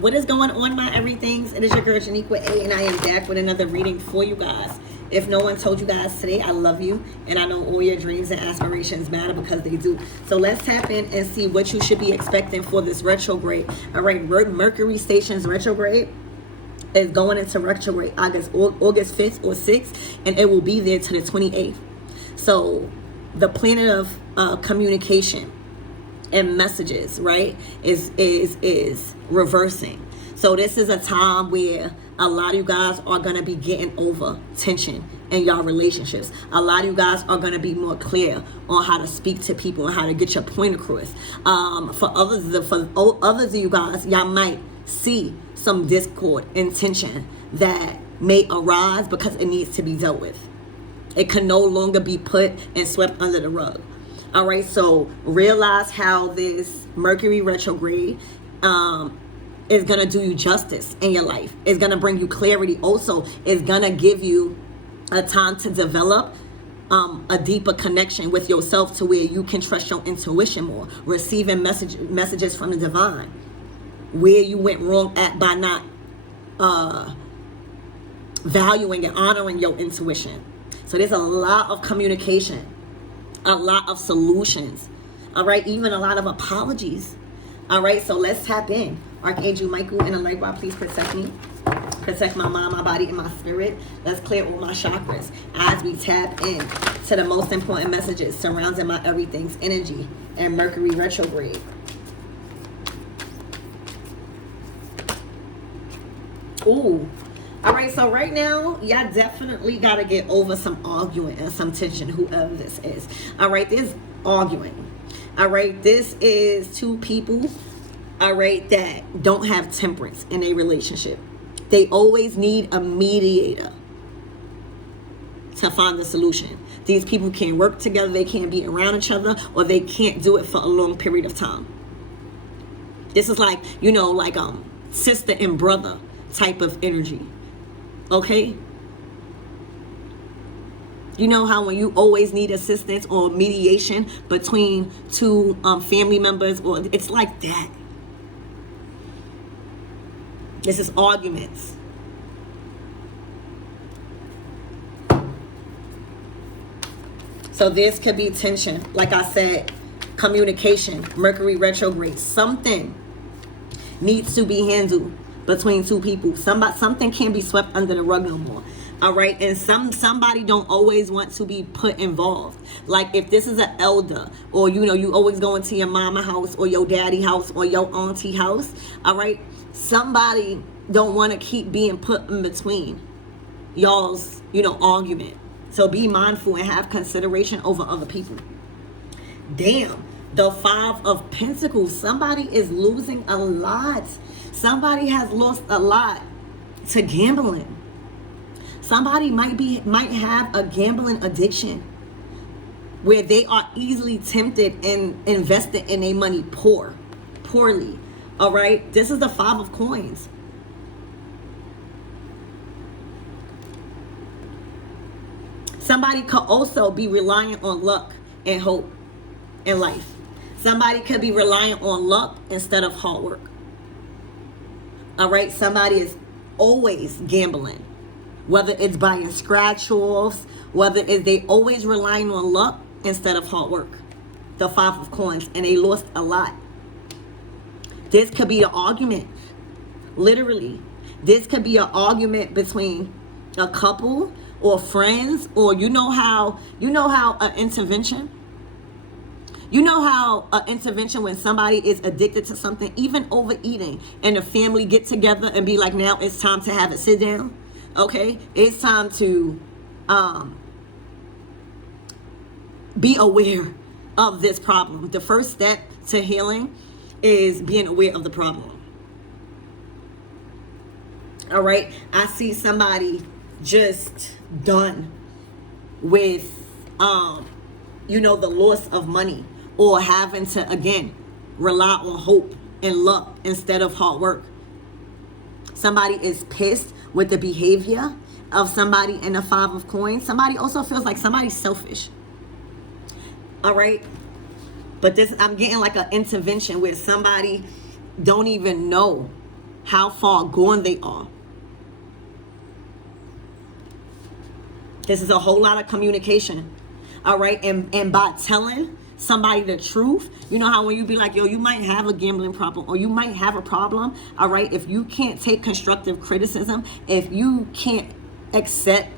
What is going on, my everythings? It is your girl Janiqua A, and I am back with another reading for you guys. If no one told you guys today, I love you, and I know all your dreams and aspirations matter, because they do. So let's tap in and see what you should be expecting for this retrograde. All right, Mercury station's retrograde is going into retrograde August 5th or 6th, and it will be there to the 28th. So the planet of communication and messages, right, is reversing. So this is a time where a lot of you guys are going to be getting over tension in your relationships. A lot of you guys are going to be more clear on how to speak to people and how to get your point across. For others of you guys, y'all might see some discord and tension that may arise because it needs to be dealt with. It can no longer be put and swept under the rug. All right, so realize how this Mercury retrograde is going to do you justice in your life. It's going to bring you clarity. Also, it's going to give you a time to develop a deeper connection with yourself, to where you can trust your intuition more, receiving messages from the divine, where you went wrong at by not valuing and honoring your intuition. So there's a lot of communication, a lot of solutions, all right, even a lot of apologies. All right, so let's tap in. Archangel Michael and the light bar, please protect me, protect my mind, my body, and my spirit. Let's clear all my chakras as we tap in to the most important messages surrounding my everything's energy and Mercury retrograde. Ooh. All right, so right now, y'all definitely got to get over some arguing and some tension, whoever this is. All right, there's arguing. All right, this is two people, all right, that don't have temperance in a relationship. They always need a mediator to find the solution. These people can't work together, they can't be around each other, or they can't do it for a long period of time. This is like, like sister and brother type of energy. Okay, you know how when you always need assistance or mediation between two family members, or it's like that. This is arguments. So this could be tension. Like I said, communication, Mercury retrograde. Something needs to be handled between two people. Something can't be swept under the rug no more. All right, and somebody don't always want to be put involved. Like if this is an elder, or you always go into your mama house or your daddy house or your auntie house. All right, somebody don't want to keep being put in between y'all's argument. So be mindful and have consideration over other people. Damn, the 5 of Pentacles. Somebody is losing a lot. Somebody has lost a lot to gambling. Somebody might have a gambling addiction where they are easily tempted and invested in their money poorly. All right, this is the 5 of Coins. Somebody could also be reliant on luck and hope in life. Somebody could be reliant on luck instead of hard work. All right, somebody is always gambling, whether it's buying scratch-offs, whether it's they always relying on luck instead of hard work. The 5 of Coins, and they lost a lot. This could be an argument, literally. This could be an argument between a couple or friends, or you know how an intervention. You know how an intervention when somebody is addicted to something, even overeating, and the family get together and be like, now it's time to have a sit down. Okay, it's time to be aware of this problem. The first step to healing is being aware of the problem. All right, I see somebody just done with the loss of money, or having to again rely on hope and luck instead of hard work. Somebody is pissed with the behavior of somebody in the 5 of Coins. Somebody also feels like somebody's selfish. All right, but this, I'm getting like an intervention where somebody don't even know how far gone they are. This is a whole lot of communication. All right. And by telling somebody the truth, you know how when you be like, yo, you might have a gambling problem or you might have a problem. All right. If you can't take constructive criticism, if you can't accept,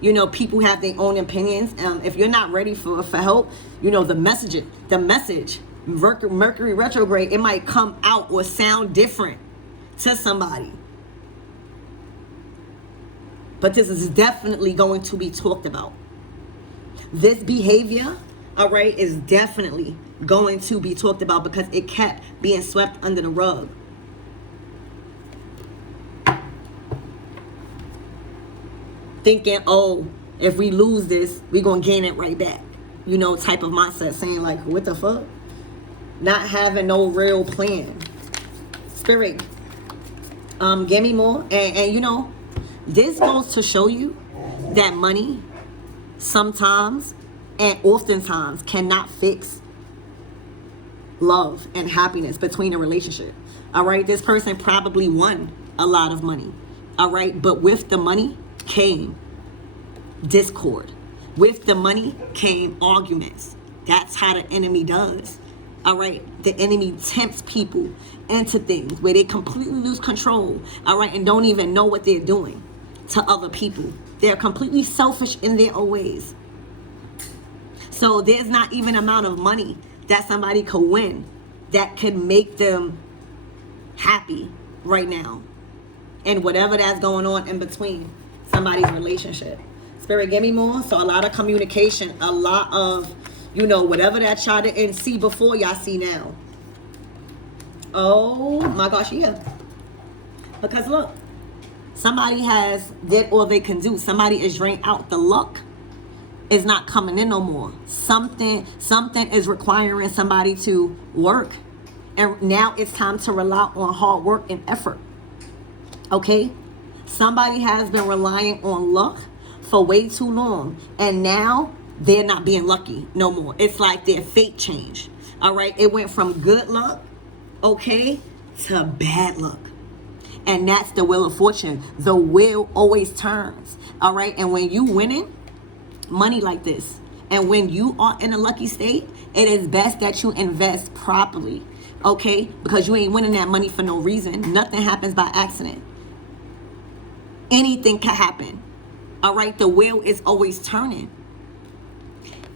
you know, people have their own opinions. If you're not ready for help, you know, the message, Mercury retrograde, it might come out or sound different to somebody. But this is definitely going to be talked about. This behavior, all right, is definitely going to be talked about because it kept being swept under the rug. Thinking, oh, if we lose this, we're going to gain it right back. You know, type of mindset, saying like, what the fuck? Not having no real plan. Spirit, give me more. And you know, this goes to show you that money sometimes and oftentimes cannot fix love and happiness between a relationship. All right, this person probably won a lot of money. All right, but with the money came discord. With the money came arguments. That's how the enemy does. All right, the enemy tempts people into things where they completely lose control. All right, and don't even know what they're doing to other people. They're completely selfish in their own ways. So there's not even amount of money that somebody could win that could make them happy right now. And whatever that's going on in between somebody's relationship. Spirit, give me more. So a lot of communication, a lot of, you know, whatever that y'all didn't see before, y'all see now. Oh my gosh, yeah. Because look, somebody has did all they can do. Somebody is drained out. The luck is not coming in no more. Something is requiring somebody to work. And now it's time to rely on hard work and effort. Okay? Somebody has been relying on luck for way too long. And now they're not being lucky no more. It's like their fate changed. All right? It went from good luck, okay, to bad luck. And that's the wheel of fortune. The wheel always turns. All right? And when you winning money like this, and when you are in a lucky state, it is best that you invest properly. Okay? Because you ain't winning that money for no reason. Nothing happens by accident. Anything can happen. All right? The wheel is always turning.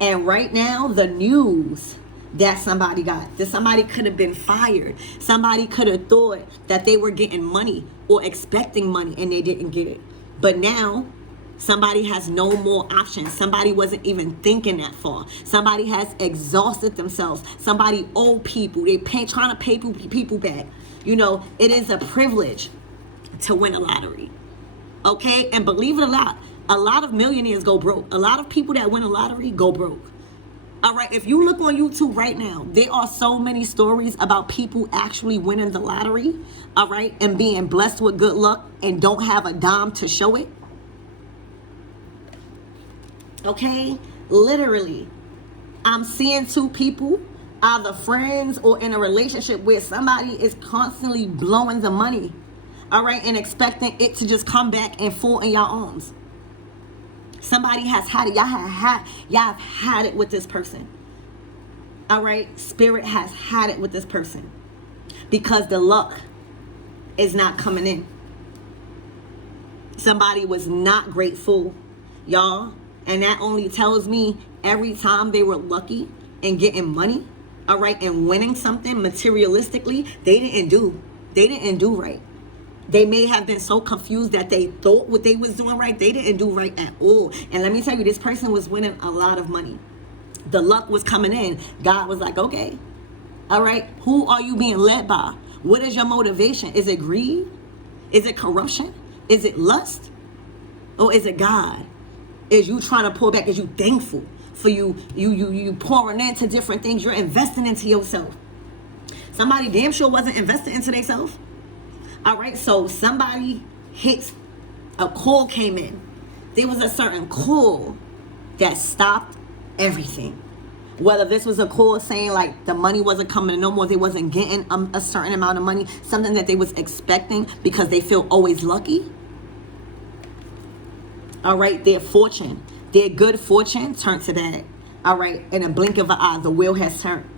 And right now, the news that somebody got, that somebody could have been fired. Somebody could have thought that they were getting money or expecting money and they didn't get it. But now, somebody has no more options. Somebody wasn't even thinking that far. Somebody has exhausted themselves. Somebody owe people. They trying to pay people back. You know, it is a privilege to win a lottery. Okay? And believe it or not, a lot of millionaires go broke. A lot of people that win a lottery go broke. All right, if you look on YouTube right now, there are so many stories about people actually winning the lottery, all right, and being blessed with good luck and don't have a dime to show it. Okay, literally, I'm seeing two people, either friends or in a relationship where somebody is constantly blowing the money, all right, and expecting it to just come back and fall in your arms. Somebody has had it. Y'all have had it with this person. All right? Spirit has had it with this person. Because the luck is not coming in. Somebody was not grateful, y'all. And that only tells me every time they were lucky and getting money, all right, and winning something materialistically, they didn't do right. They may have been so confused that they thought what they was doing right. They didn't do right at all. And let me tell you, this person was winning a lot of money. The luck was coming in. God was like, okay, all right, who are you being led by? What is your motivation? Is it greed? Is it corruption? Is it lust? Or is it God? Is you trying to pull back? Is you thankful for you pouring into different things? You're investing into yourself. Somebody damn sure wasn't investing into themselves. All right, so somebody hits, a call came in. There was a certain call that stopped everything. Whether this was a call saying like the money wasn't coming no more, they wasn't getting a certain amount of money, something that they was expecting because they feel always lucky. All right, their fortune, their good fortune turned to bad. All right, in a blink of an eye, the wheel has turned.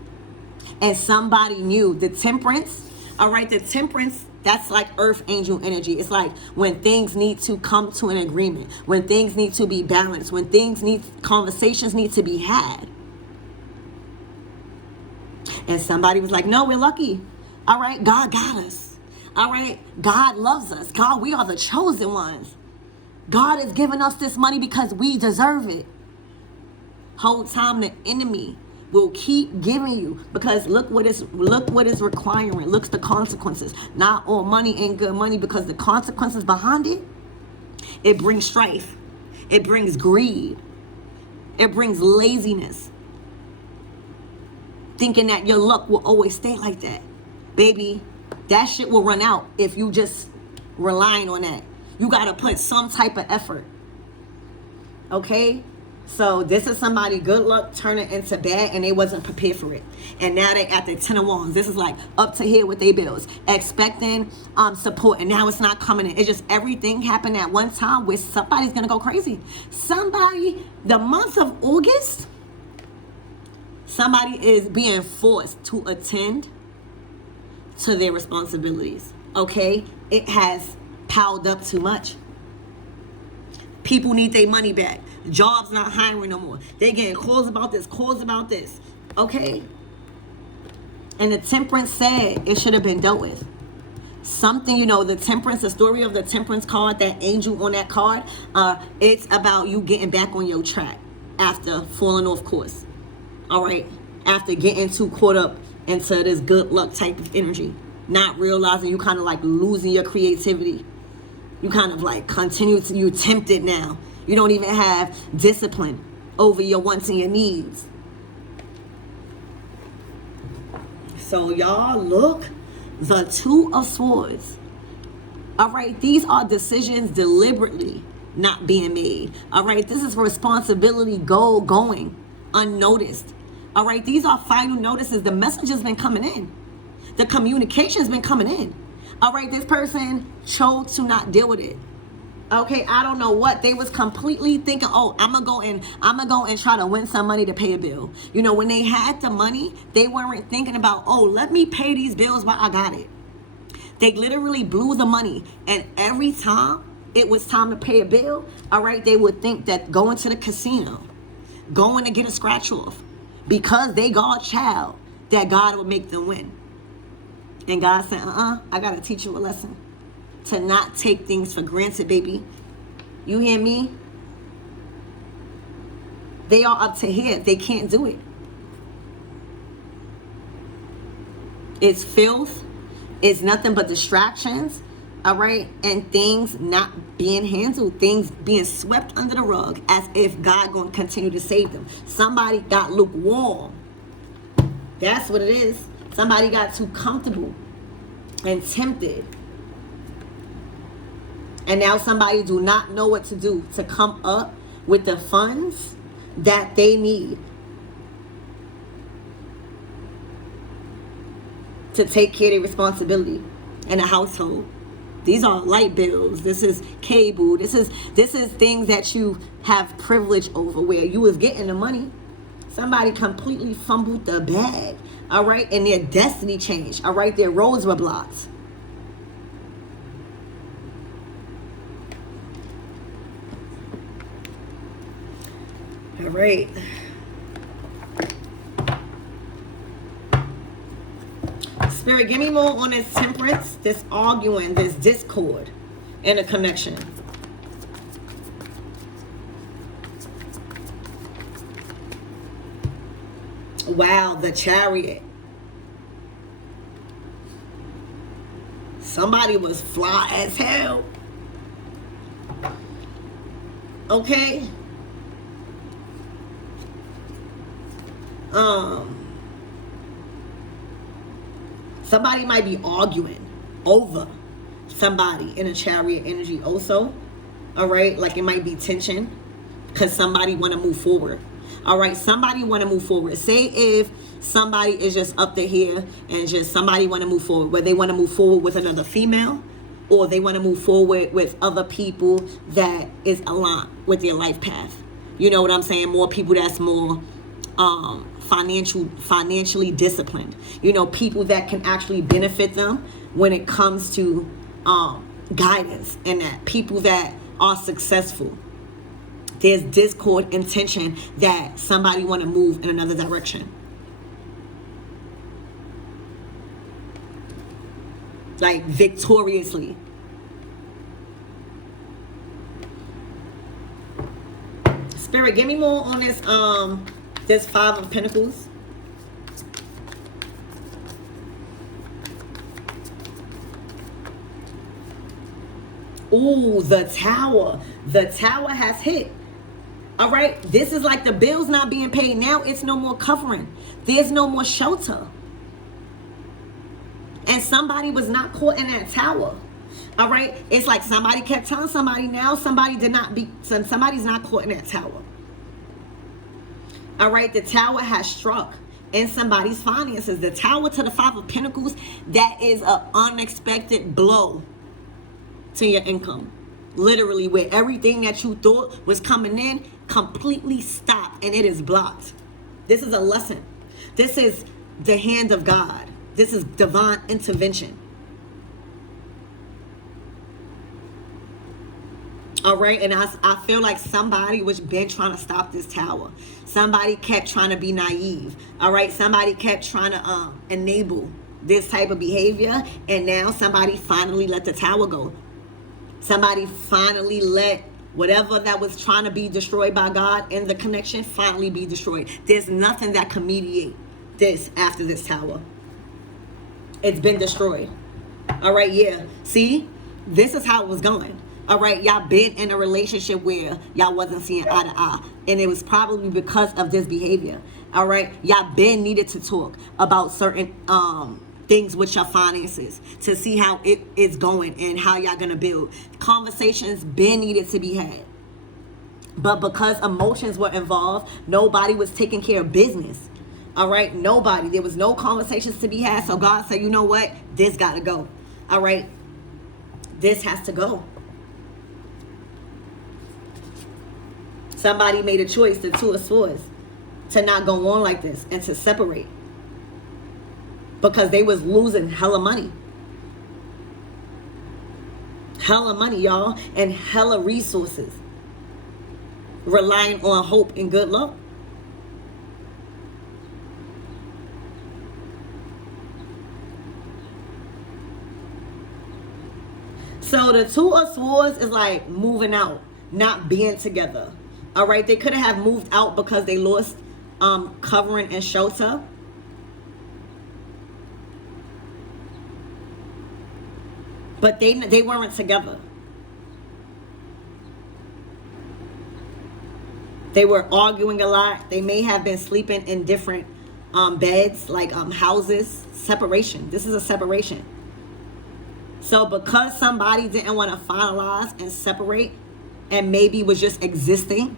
And somebody knew the temperance. All right, the temperance, that's like earth angel energy. It's like when things need to come to an agreement, when things need to be balanced, when conversations need to be had. And somebody was like, no, we're lucky. All right, God got us. All right, God loves us. God, we are the chosen ones. God is giving us this money because we deserve it. Whole time the enemy will keep giving you, because look what it's requiring. Look the consequences. Not all money ain't good money, because the consequences behind it, it brings strife. It brings greed. It brings laziness. Thinking that your luck will always stay like that. Baby, that shit will run out if you just relying on that. You got to put some type of effort. Okay? So this is somebody good luck turning into bad, and they wasn't prepared for it. And now they at the 10 of wands. This is like up to here with their bills. Expecting support, and now it's not coming in. It's just everything happened at one time where somebody's going to go crazy. Somebody, the month of August, somebody is being forced to attend to their responsibilities. Okay? It has piled up too much. People need their money back. Jobs not hiring no more. They getting calls about this, calls about this. Okay? And the temperance said it should have been dealt with. Something, the temperance, the story of the temperance card, that angel on that card, it's about you getting back on your track after falling off course. All right? After getting too caught up into this good luck type of energy. Not realizing you kind of like losing your creativity. You kind of like you're tempted now. You don't even have discipline over your wants and your needs. So y'all, look, the Two of Swords. All right, these are decisions deliberately not being made. All right, this is responsibility going unnoticed. All right, these are final notices. The message has been coming in. The communication has been coming in. All right, this person chose to not deal with it. Okay, I don't know what. They was completely thinking, oh, I'm gonna go and try to win some money to pay a bill. When they had the money, they weren't thinking about, oh, let me pay these bills while I got it. They literally blew the money. And every time it was time to pay a bill, all right, they would think that going to the casino, going to get a scratch off, because they God's child, that God would make them win. And God said, I got to teach you a lesson. To not take things for granted, baby. You hear me? They are up to here. They can't do it. It's filth. It's nothing but distractions. All right? And things not being handled. Things being swept under the rug as if God going to continue to save them. Somebody got lukewarm. That's what it is. Somebody got too comfortable and tempted. And now somebody do not know what to do to come up with the funds that they need to take care of their responsibility in a household. These are light bills. This is cable. This is things that you have privilege over, where you was getting the money. Somebody completely fumbled the bag. All right, and their destiny changed. All right, their roads were blocked. All right. Spirit, give me more on this temperance, this arguing, this discord, and a connection. Wow, the Chariot. Somebody was fly as hell. Okay. Somebody might be arguing over somebody in a Chariot energy also. All right, like it might be tension because somebody want to move forward. All right, somebody want to move forward. Say if somebody is just up to here and just somebody want to move forward, where they want to move forward with another female, or they want to move forward with other people that is aligned with their life path. You know what I'm saying? More people that's more financially disciplined. You know, people that can actually benefit them when it comes to guidance, and that people that are successful. There's discord and tension that somebody want to move in another direction. Like victoriously. Spirit, give me more on this Five of Pentacles. Ooh, the Tower. The Tower has hit. All right. This is like the bills not being paid. Now it's no more covering. There's no more shelter. And somebody was not caught in that tower. All right. It's like somebody kept telling somebody, now somebody's not caught in that tower. All right. The Tower has struck in somebody's finances. The Tower to the Five of Pentacles, that is an unexpected blow to your income. Literally, where everything that you thought was coming in completely stopped and it is blocked. This is a lesson. This is the hand of God. This is divine intervention. All right, and I feel like somebody was been trying to stop this tower. Somebody kept trying to be naive. All right, somebody kept trying to enable this type of behavior, and now somebody finally let the tower go. Somebody finally let whatever that was trying to be destroyed by God and the connection finally be destroyed. There's nothing that can mediate this after this tower. It's been destroyed. All right, yeah. See, this is how it was going. All right, y'all been in a relationship where y'all wasn't seeing eye to eye, and it was probably because of this behavior. All right, y'all been needed to talk about certain things with your finances to see how it is going and how y'all gonna build. Conversations been needed to be had, but because emotions were involved, nobody was taking care of business. All right, nobody. There was no conversations to be had. So God said, you know what? This gotta go. All right, this has to go. Somebody made a choice, the Two of Swords, to not go on like this and to separate, because they was losing hella money. Hella money, y'all, and hella resources, relying on hope and good luck. So the Two of Swords is like moving out, not being together. All right, they could have moved out because they lost covering and shelter. But they weren't together. They were arguing a lot. They may have been sleeping in different beds, like houses. Separation. This is a separation. So because somebody didn't want to finalize and separate, and maybe was just existing,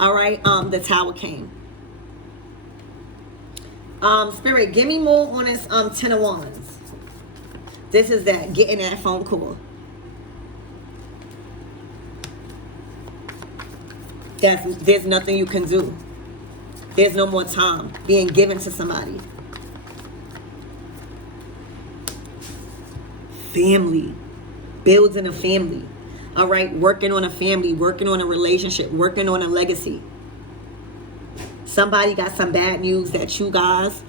all right, the Tower came. Spirit, give me more on this Ten of Wands. This is that getting that phone call. There's nothing you can do. There's no more time being given to somebody. Family. Building a family. All right, working on a family, working on a relationship, working on a legacy. Somebody got some bad news that you guys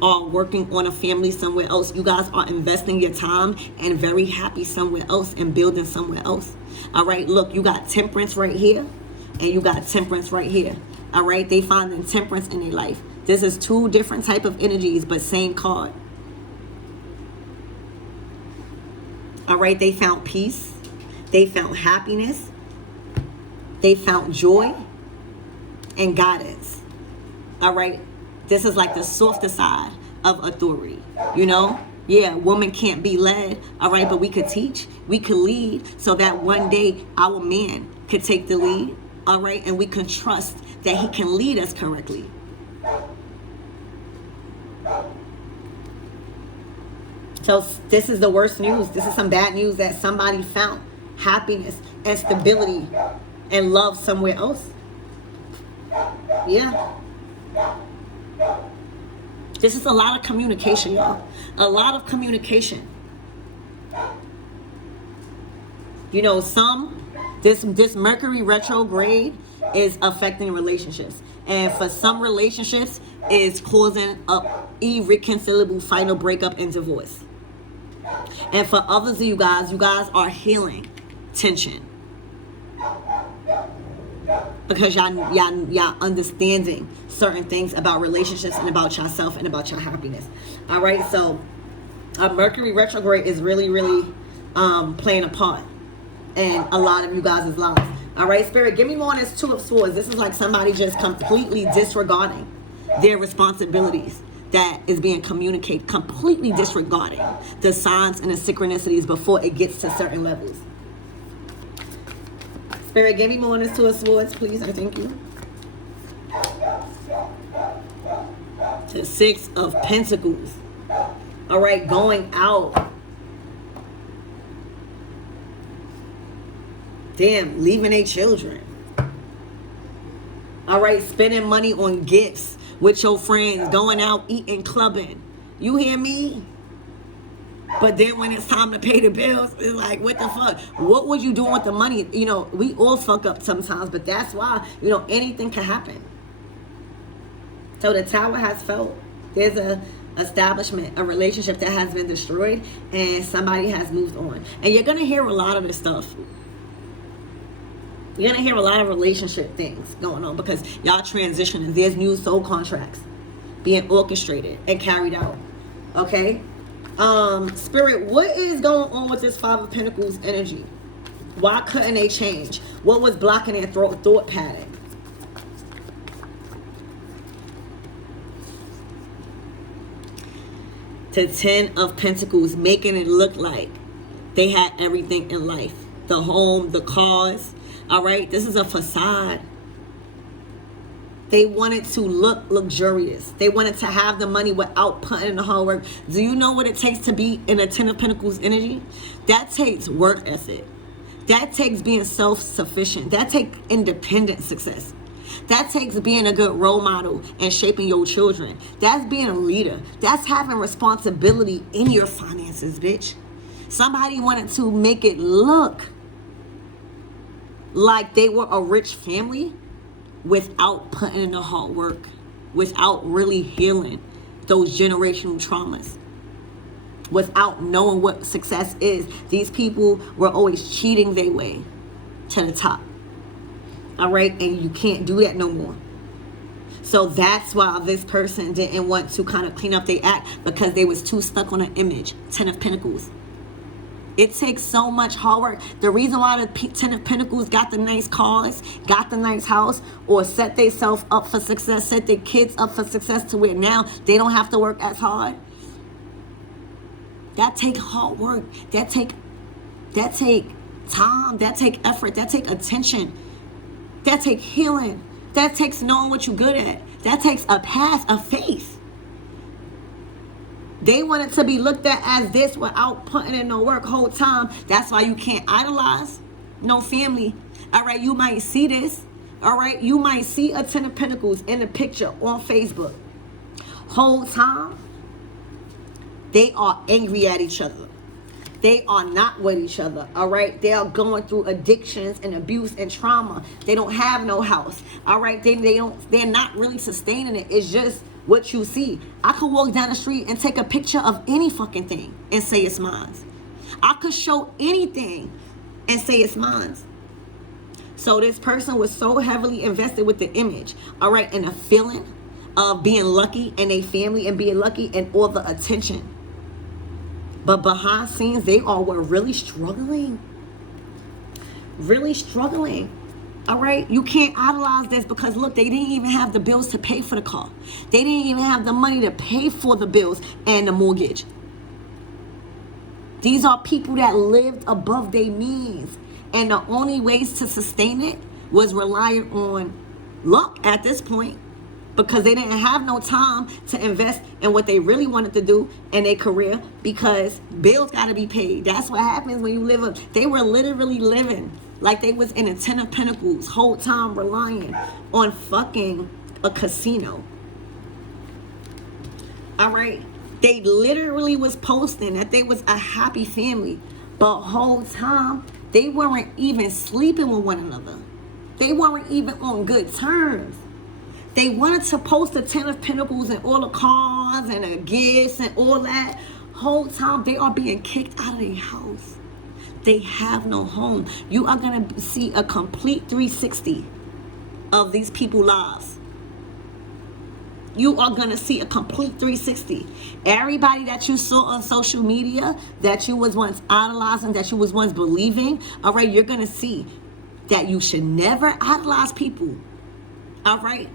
are working on a family somewhere else. You guys are investing your time and very happy somewhere else and building somewhere else. All right, look, you got Temperance right here and you got Temperance right here. All right, they finding temperance in their life. This is two different type of energies, but same card. All right, they found peace. They found happiness. They found joy and guidance. All right. This is like the softer side of authority. You know? Yeah, woman can't be led. All right. But we could teach. We could lead so that one day our man could take the lead. all right? And we can trust that he can lead us correctly. So this is the worst news. This is some bad news, that somebody found happiness and stability and love somewhere else. Yeah. This is a lot of communication, y'all. A lot of communication. You know, this Mercury retrograde is affecting relationships. And for some relationships, is causing a irreconcilable final breakup and divorce. And for others of you guys are healing tension. Because y'all understanding certain things about relationships and about yourself and about your happiness. All right, so Mercury retrograde is really, really playing a part in a lot of you guys' lives. All right, Spirit, give me more on this Two of Swords. This is like somebody just completely disregarding their responsibilities that is being communicated, completely disregarding the signs and the synchronicities before it gets to certain levels. Spirit, give me more on this Two of Swords, please. I thank you. The Six of Pentacles. All right, going out. Damn, leaving their children. All right, spending money on gifts with your friends, going out, eating, clubbing. You hear me? But then when it's time to pay the bills, it's like, what the fuck? What was you doing with the money? You know, we all fuck up sometimes, but that's why, you know, anything can happen. So the Tower has felt there's a establishment, a relationship that has been destroyed, and somebody has moved on. And you're going to hear a lot of this stuff. You're going to hear a lot of relationship things going on because y'all transitioning. There's new soul contracts being orchestrated and carried out. Okay? Spirit, what is going on with this Five of Pentacles energy? Why couldn't they change? What was blocking their thought pattern? The Ten of Pentacles, making it look like they had everything in life. The home, the cars. All right, this is a facade. They wanted to look luxurious. They wanted to have the money without putting in the hard work. Do you know what it takes to be in a Ten of Pentacles energy? That takes work ethic. That takes being self-sufficient. That takes independent success. That takes being a good role model and shaping your children. That's being a leader. That's having responsibility in your finances, bitch. Somebody wanted to make it look like they were a rich family without putting in the hard work, without really healing those generational traumas, without knowing what success is. These people were always cheating their way to the top. All right, and you can't do that no more. So that's why this person didn't want to kind of clean up their act, because they was too stuck on an image. Ten of Pentacles. It takes so much hard work. The reason why the Ten of Pentacles got the nice cars, got the nice house, or set themselves up for success, set their kids up for success to where now they don't have to work as hard. That take hard work. That take time. That take effort. That take attention. That take healing. That takes knowing what you're good at. That takes a path of faith. They wanted to be looked at as this without putting in no work whole time. That's why you can't idolize no family. All right, you might see this. All right, you might see a Ten of Pentacles in a picture on Facebook. Whole time, they are angry at each other. They are not with each other, all right? They are going through addictions and abuse and trauma. They don't have no house, all right? They're not really sustaining it. It's just what you see. I could walk down the street and take a picture of any fucking thing and say it's mine. I could show anything and say it's mine. So this person was so heavily invested with the image, all right, and the feeling of being lucky in a family and being lucky and all the attention. But behind scenes, they all were really struggling. Really struggling. All right? You can't idolize this because, look, they didn't even have the bills to pay for the car. They didn't even have the money to pay for the bills and the mortgage. These are people that lived above their means. And the only ways to sustain it was relying on luck at this point, because they didn't have no time to invest in what they really wanted to do in their career, because bills got to be paid. That's what happens when you live up. They were literally living like they was in a 10 of Pentacles, whole time relying on fucking a casino. All right. They literally was posting that they was a happy family, but whole time they weren't even sleeping with one another. They weren't even on good terms. They wanted to post the 10 of Pentacles and all the cars and the gifts and all that. Whole time they are being kicked out of their house. They have no home. You are going to see a complete 360 of these people's lives. You are going to see a complete 360. Everybody that you saw on social media, that you was once idolizing, that you was once believing, all right, you're going to see that you should never idolize people, all right,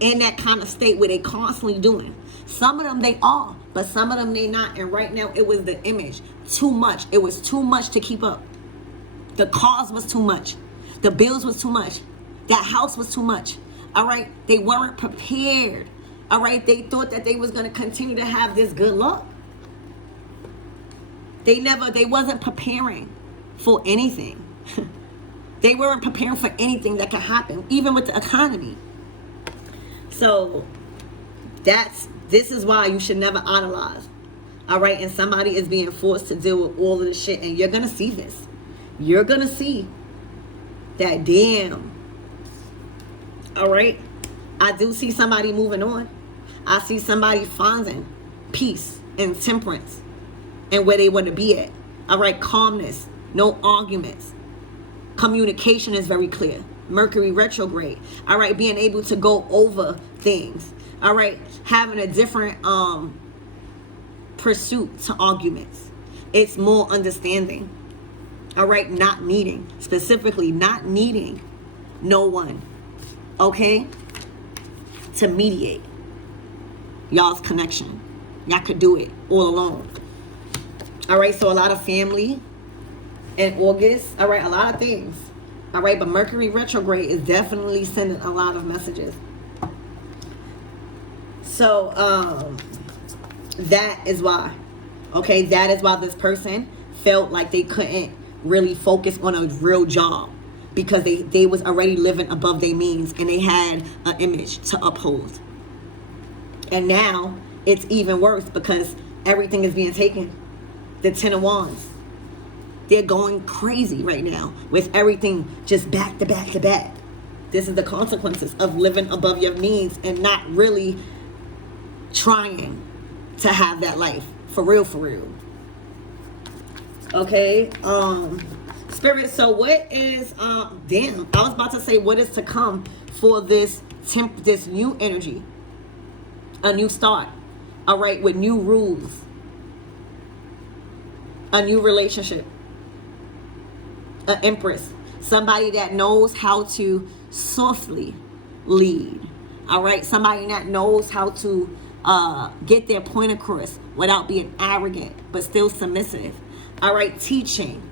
in that kind of state where they constantly doing. Some of them they are, but some of them they not. And right now it was the image. Too much. It was too much to keep up. The cars was too much. The bills was too much. That house was too much. All right. They weren't prepared. All right. They thought that they was going to continue to have this good luck. They wasn't preparing for anything. They weren't preparing for anything that could happen, even with the economy. So this is why you should never idolize. All right. And somebody is being forced to deal with all of this shit. And you're going to see this. You're going to see that, damn. All right. I do see somebody moving on. I see somebody finding peace and temperance and where they want to be at. All right. Calmness. No arguments. Communication is very clear. Mercury retrograde. All right. Being able to go over things. All right. Having a different pursuit to arguments. It's more understanding. All right. Not needing. Specifically not needing no one. Okay. To mediate y'all's connection. Y'all could do it all alone. All right. So a lot of family in August. All right. A lot of things. All right. But Mercury retrograde is definitely sending a lot of messages. So that is why. Okay. That is why this person felt like they couldn't really focus on a real job, because they was already living above their means and they had an image to uphold. And now it's even worse because everything is being taken. The 10 of Wands. They're going crazy right now with everything just back to back to back. This is the consequences of living above your means and not really trying to have that life. For real, for real. Okay. Spirit, so what is damn, I was about to say what is to come for this new energy, a new start, all right, with new rules, a new relationship, an empress, somebody that knows how to softly lead, all right, somebody that knows how to get their point across without being arrogant but still submissive, all right, teaching,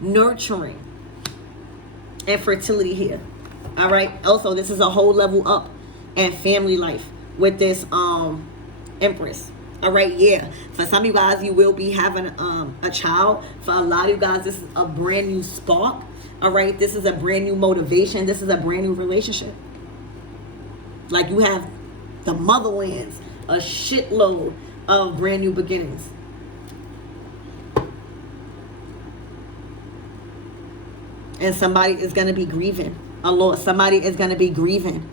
nurturing, and fertility here. All right. Also, this is a whole level up in family life with this empress. All right. Yeah. For some of you guys, you will be having a child. For a lot of you guys, this is a brand new spark. All right. This is a brand new motivation. This is a brand new relationship. Like you have the motherlands, a shitload of brand new beginnings. And somebody is going to be grieving a loss. Somebody is going to be grieving,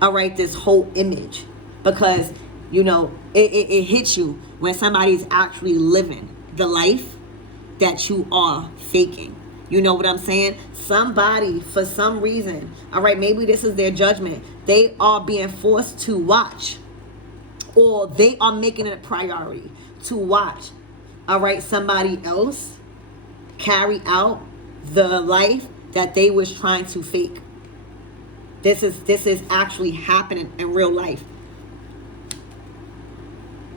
all right, this whole image. Because, you know, it hits you when somebody's actually living the life that you are faking. You know what I'm saying? Somebody, for some reason, all right, maybe this is their judgment. They are being forced to watch, or they are making it a priority to watch, all right, somebody else carry out the life that they was trying to fake. This is actually happening in real life,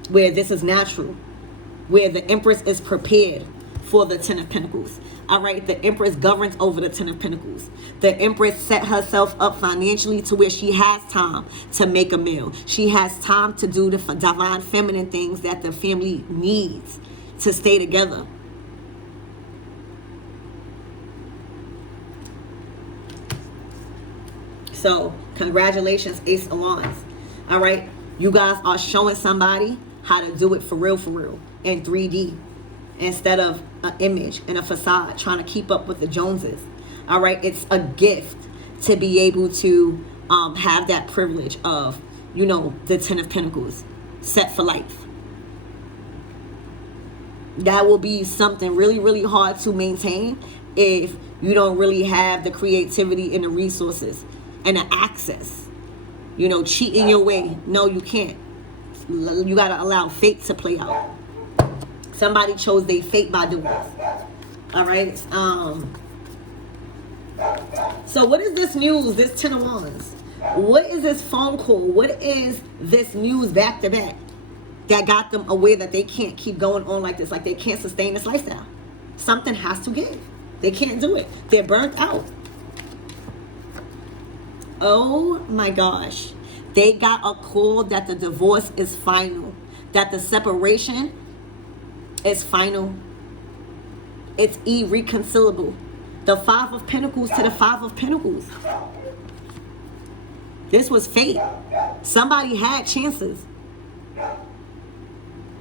where this is natural, where the empress is prepared for the Ten of Pentacles. All right, the Empress governs over the Ten of Pentacles. The Empress set herself up financially to where she has time to make a meal. She has time to do the divine feminine things that the family needs to stay together. So, congratulations, Ace of Wands. All right, you guys are showing somebody how to do it for real, in 3D. Instead of an image and a facade trying to keep up with the Joneses. All right, it's a gift to be able to have that privilege of, you know, the Ten of Pentacles set for life. That will be something really, really hard to maintain if you don't really have the creativity and the resources and the access. You know, cheating your way. No, you can't. You got to allow fate to play out. Somebody chose their fate by doing this. All right. So what is this news, this Ten of Wands? What is this phone call? What is this news back to back that got them aware that they can't keep going on like this? Like they can't sustain this lifestyle. Something has to give. They can't do it. They're burnt out. Oh my gosh. They got a call that the divorce is final. That the separation is final. It's irreconcilable. The Five of Pentacles to the Five of Pentacles. This was fate. Somebody had chances.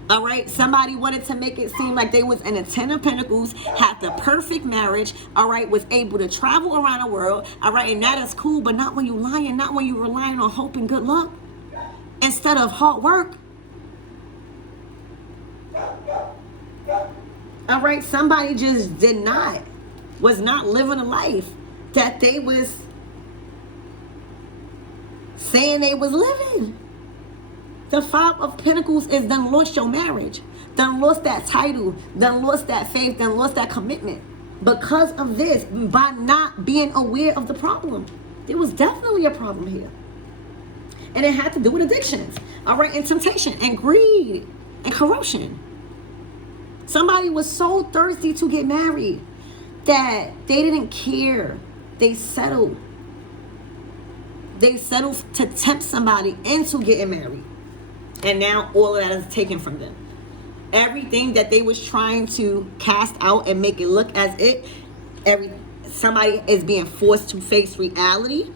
All right, somebody wanted to make it seem like they was in a Ten of Pentacles, had the perfect marriage, all right, was able to travel around the world, all right, and that is cool, but not when you lying, not when you relying on hope and good luck instead of hard work. All right, somebody just was not living a life that they was saying they was living. The Five of Pentacles is done lost your marriage, done lost that title, done lost that faith, done lost that commitment. Because of this, by not being aware of the problem. There was definitely a problem here. And it had to do with addictions, all right, and temptation, and greed, and corruption. Somebody was so thirsty to get married that they didn't care. They settled. They settled to tempt somebody into getting married. And now all of that is taken from them. Everything that they was trying to cast out and make it look as it, somebody is being forced to face reality.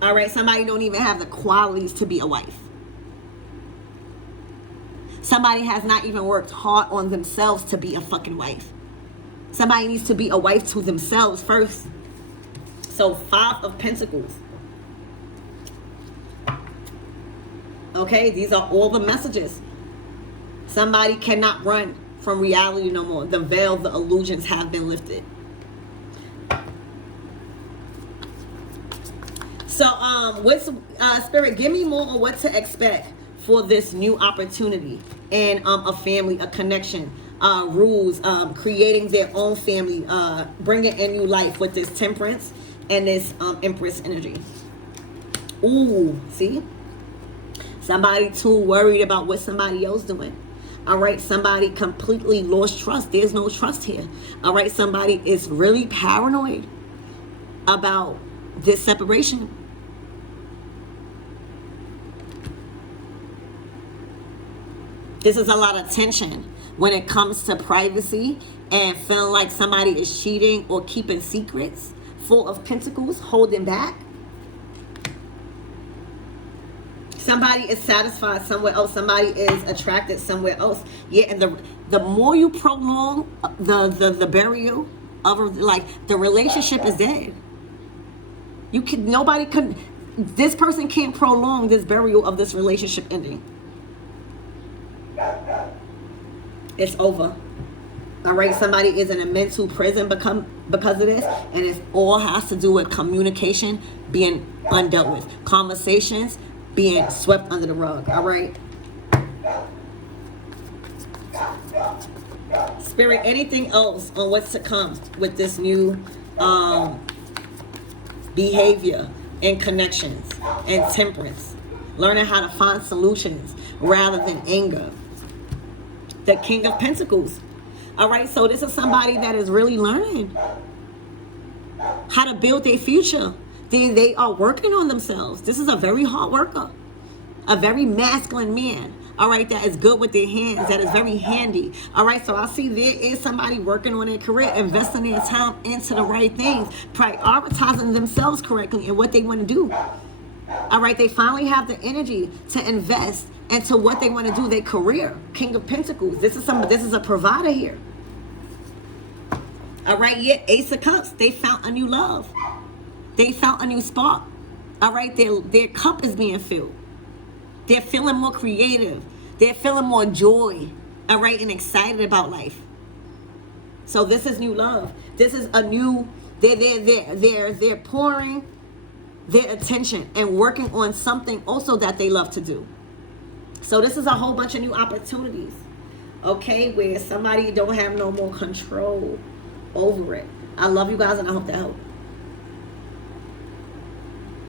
All right, somebody don't even have the qualities to be a wife. Somebody has not even worked hard on themselves to be a fucking wife. Somebody needs to be a wife to themselves first. So Five of Pentacles. Okay, these are all the messages. Somebody cannot run from reality no more. The veil, the illusions have been lifted. So, what's Spirit, give me more on what to expect for this new opportunity and a family, a connection, rules, creating their own family, bringing in new life with this Temperance and this Empress energy. Ooh, see? Somebody too worried about what somebody else doing. All right, somebody completely lost trust. There's no trust here. All right, somebody is really paranoid about this separation. This is a lot of tension when it comes to privacy and feeling like somebody is cheating or keeping secrets. Four of Pentacles, holding back. Somebody is satisfied somewhere else. Somebody is attracted somewhere else. Yeah, and the more you prolong the burial of, like, the relationship is dead. This person can't prolong this burial of this relationship ending. It's over. All right, somebody is in a mental prison because of this, and it all has to do with communication being undealt with, conversations being swept under the rug. All right. Spirit, anything else on what's to come with this new behavior and connections and temperance, learning how to find solutions rather than anger. The King of Pentacles. All right, so this is somebody that is really learning how to build their future. They are working on themselves. This is a very hard worker, a very masculine man. All right, that is good with their hands, that is very handy. All right, so I see there is somebody working on their career, investing their time into the right things, prioritizing themselves correctly and what they want to do. All right, they finally have the energy to invest into what they want to do, their career. King of Pentacles. This is a provider here. All right, yeah, Ace of Cups. They found a new love. They found a new spark. All right, their cup is being filled. They're feeling more creative. They're feeling more joy. All right, and excited about life. So this is new love. This is a new. They're pouring their attention and working on something also that they love to do. So this is a whole bunch of new opportunities. Okay, where somebody don't have no more control over it. I love you guys and I hope that helps.